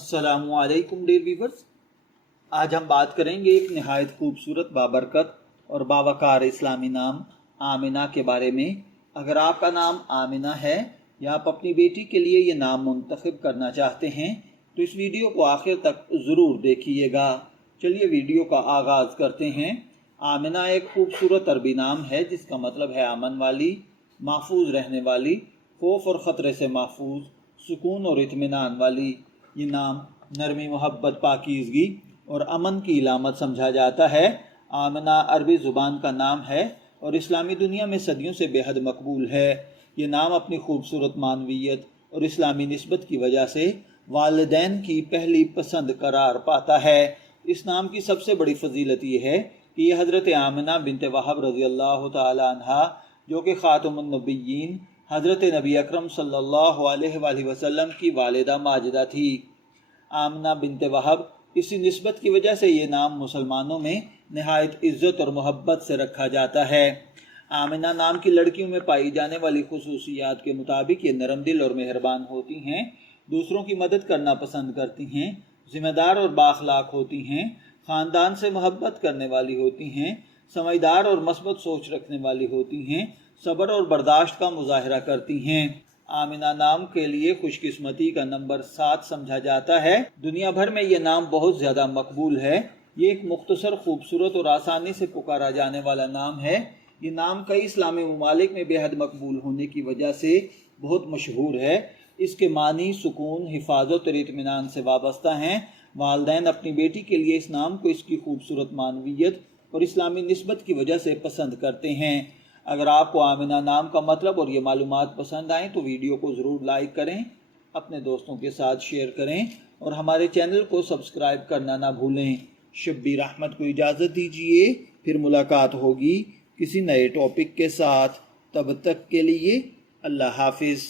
अस्सलामु अलैकुम dear viewers. आज हम बात करेंगे एक नहायत खूबसूरत बाबरकत और बावकार इस्लामी नाम आमिना के बारे में। अगर आपका नाम आमिना है या आप अपनी बेटी के लिए ये नाम मुंतखब करना चाहते हैं तो इस वीडियो को आखिर तक ज़रूर देखिएगा। चलिए वीडियो का आगाज़ करते हैं। आमिना एक खूबसूरत अरबी नाम है जिसका मतलब है अमन वाली, महफूज रहने वाली, खौफ और ख़तरे से महफूज, सुकून और इत्मीनान वाली। ये नाम नरमी, मोहब्बत, पाकीज़गी और अमन की इलामत समझा जाता है। आमिना अरबी ज़ुबान का नाम है और इस्लामी दुनिया में सदियों से बेहद मकबूल है। ये नाम अपनी खूबसूरत मानवियत और इस्लामी निस्बत की वजह से वालिदैन की पहली पसंद करार पाता है। इस नाम की सबसे बड़ी फजीलत ये है कि ये हज़रत आमिना बिनते वहब रज़ी अल्लाह तआला अन्हा जो कि खातमुन नबिय्यीन हज़रत नबी अकरम सल्लल्लाहु अलैहि वसल्लम की वालिदा माजिदा थी। आमिना बिनते वहब इसी निस्बत की वजह से ये नाम मुसलमानों में नहायत इज़्ज़त और मोहब्बत से रखा जाता है। आमिना नाम की लड़कियों में पाई जाने वाली खुसूसियात के मुताबिक ये नरम दिल और मेहरबान होती हैं, दूसरों की मदद करना पसंद करती हैं, ज़िम्मेदार और बाखलाक होती हैं, ख़ानदान से मोहब्बत करने वाली होती हैं, समझदार और मस्बत सोच रखने वाली होती हैं, सब्र और बर्दाश्त का मुजाहरा करती हैं। आमिना नाम के लिए खुशकिस्मती का नंबर 7 समझा जाता है। दुनिया भर में ये नाम बहुत ज़्यादा मकबूल है। ये एक मुख्तसर, खूबसूरत और आसानी से पुकारा जाने वाला नाम है। ये नाम कई इस्लामी ममालिक में बेहद मकबूल होने की वजह से बहुत मशहूर है। इसके मानी सुकून, हिफाजत और इत्मीनान से वाबस्ता हैं। वालिदैन अपनी बेटी के लिए इस नाम को इसकी खूबसूरत मानवियत और इस्लामी निस्बत की वजह से पसंद करते हैं। अगर आपको आमिना नाम का मतलब और ये मालूमात पसंद आएँ तो वीडियो को ज़रूर लाइक करें, अपने दोस्तों के साथ शेयर करें और हमारे चैनल को सब्सक्राइब करना ना भूलें। शब्बीर अहमद को इजाज़त दीजिए, फिर मुलाकात होगी किसी नए टॉपिक के साथ। तब तक के लिए अल्लाह हाफिज़।